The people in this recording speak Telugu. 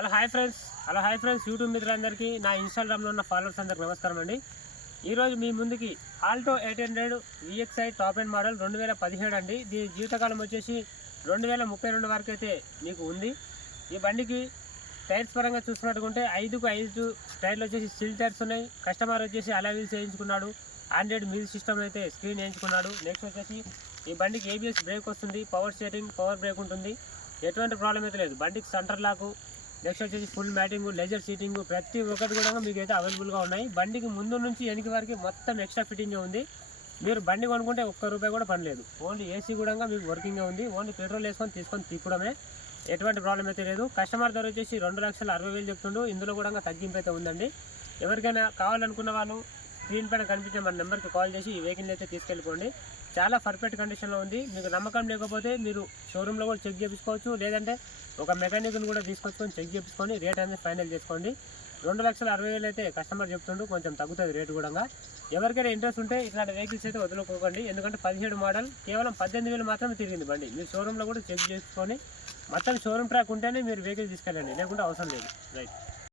హలో హాయ్ ఫ్రెండ్స్ యూట్యూబ్ మిత్రులందరికీ నా ఇన్స్టాగ్రామ్లో ఉన్న ఫాలోవర్స్ అందరికి నమస్కారం అండి. ఈరోజు మీ ముందుకి Alto 800 VXi top end model 2017 అండి. దీని జీవితకాలం వచ్చేసి 2032 వరకు అయితే మీకు ఉంది. ఈ బండికి టైర్స్ పరంగా చూసుకున్నట్టుకుంటే 5 టైర్లు వచ్చేసి స్టీల్ టైర్స్ ఉన్నాయి. కస్టమర్ వచ్చేసి అలా వీల్స్ వేయించుకున్నాడు. ఆండ్రాయిడ్ మ్యూజిక్ సిస్టమ్ అయితే స్క్రీన్ వేయించుకున్నాడు. నెక్స్ట్ వచ్చేసి ఈ బండికి ABS బ్రేక్ వస్తుంది, పవర్ స్టీరింగ్, పవర్ బ్రేక్ ఉంటుంది. ఎటువంటి ప్రాబ్లం అయితే లేదు. బండికి సెంటర్ లాకు, నెక్స్ట్ వచ్చేసి ఫుల్ మ్యాటింగ్, లెజర్ సీటింగ్ ప్రతి ఒక్కటి కూడా మీకు అయితే అవైలబుల్గా ఉన్నాయి. బండికి ముందు నుంచి వెనక వరకు మొత్తం ఎక్స్ట్రా ఫిట్టింగ్ ఉంది. మీరు బండి కొనుక్కుంటే ₹1 కూడా పని లేదు. ఓన్లీ AC కూడా మీకు వర్కింగ్గా ఉంది. ఓన్లీ పెట్రోల్ వేసుకొని తీసుకొని తిప్పడమే, ఎటువంటి ప్రాబ్లం అయితే లేదు. కస్టమర్ ధర వచ్చేసి 2,60,000 చెప్తుండు. ఇందులో కూడా తగ్గింపు అయితే ఉందండి. ఎవరికైనా కావాలనుకున్న వాళ్ళు స్క్రీన్ పైన కనిపించే మన నెంబర్కి కాల్ చేసి ఈ వెహికల్ అయితే తీసుకెళ్ళిపోండి. చాలా పర్ఫెక్ట్ కండిషన్లో ఉంది. మీకు నమ్మకం లేకపోతే మీరు షోరూంలో కూడా చెక్ చేయించుకోవచ్చు, లేదంటే ఒక మెకానిక్ని కూడా తీసుకొచ్చుకొని చెక్ చేయించుకొని రేట్ అనేది ఫైనల్ చేసుకోండి. 2,60,000 అయితే కస్టమర్ చెప్తుండు, కొంచెం తగ్గుతుంది రేటు కూడా. ఎవరికైనా ఇంట్రెస్ట్ ఉంటే ఇట్లాంటి వెహికల్స్ అయితే వదులుకోకండి. ఎందుకంటే 17 మోడల్ కేవలం 18,000 మాత్రమే తిరిగింది బండి. మీరు షోరూంలో కూడా చెక్ చేసుకొని మొత్తం షోరూమ్ ట్రాక్ ఉంటేనే మీరు వెహికల్ తీసుకెళ్ళండి, లేకుంటే అవసరం లేదు. రైట్.